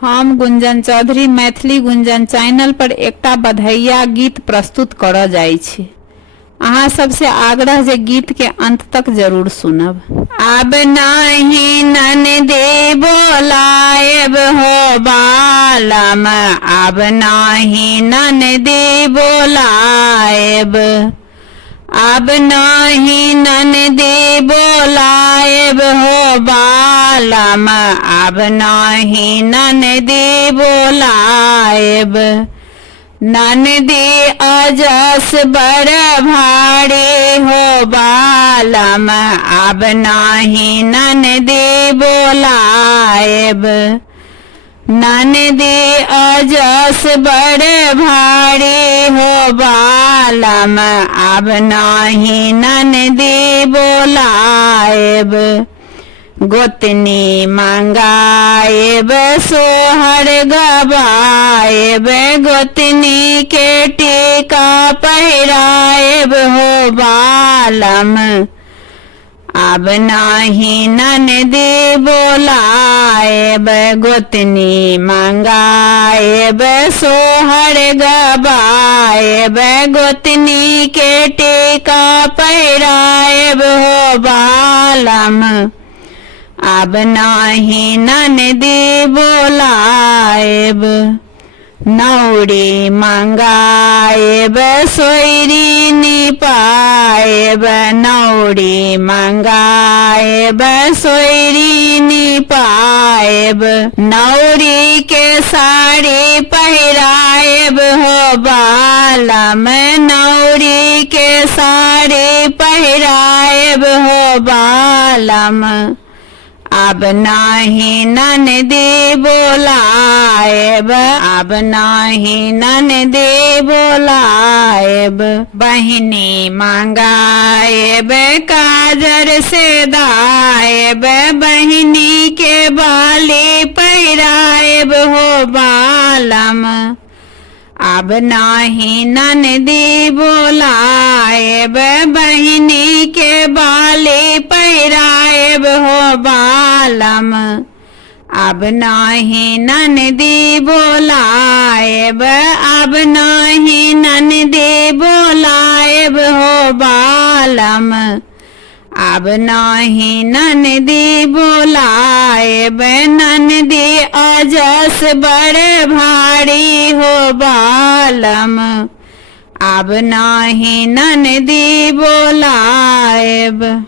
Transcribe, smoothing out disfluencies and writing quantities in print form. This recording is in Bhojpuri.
हम गुंजन चौधरी मैथिली गुंजन चैनल पर एकटा बधाइया गीत प्रस्तुत करऽ जाइ छी। अहाँ सबसे आग्रह जे गीत के अंत तक जरूर सुनब। अब नहीं ननदी बोलाएब हो बालम, अब नहीं ननदी बोलाएब, अब नहीं ननदी बोलाएब हो बालम, अब नहीं ननदी बोलाएब। ननदी अजस बड़ भारी हो बालम, अब नहीं ननदी बोलाएब। ननदी अजस बड़ भारी हो बालम, अब नहीं ननदी बोलाएब। गोतनी मंगाएब सोहर गवाएब, गोतनी के टीका पहिराएब हो बालम, अब नहीं ननदी बोलाएब। गोतनी मंगाएब सोहर गवाएब, गोतनी के टीका पहिराएब हो बालम, अब नहीं ननदी बोलाएब। नौरी मंगाएब सोयरी निपाएब, नौरी मंगाएब सोयरी निपाएब। नौरी के साड़ी पहिराएब हो बालम, नौरी के साड़ी पहिराएब हो बालम, अब नहीं ननदी बोलाएब, अब नहीं ननदी बोलाएब। बहिनी मंगाएब काजर से दाएब, बहिनी के बाली पहिराएब हो बालम, अब नहीं ननदी बोलाएब। बहिनी के बाली पहिराएब हो बालम, अब नहीं ननदी बोलाएब, अब नहीं ननदी बोलाएब हो बालम, अब नहीं ननदी बोलाएब। ननदी अजस बड़ भारी हो बालम, अब नहीं ननदी बोलाएब।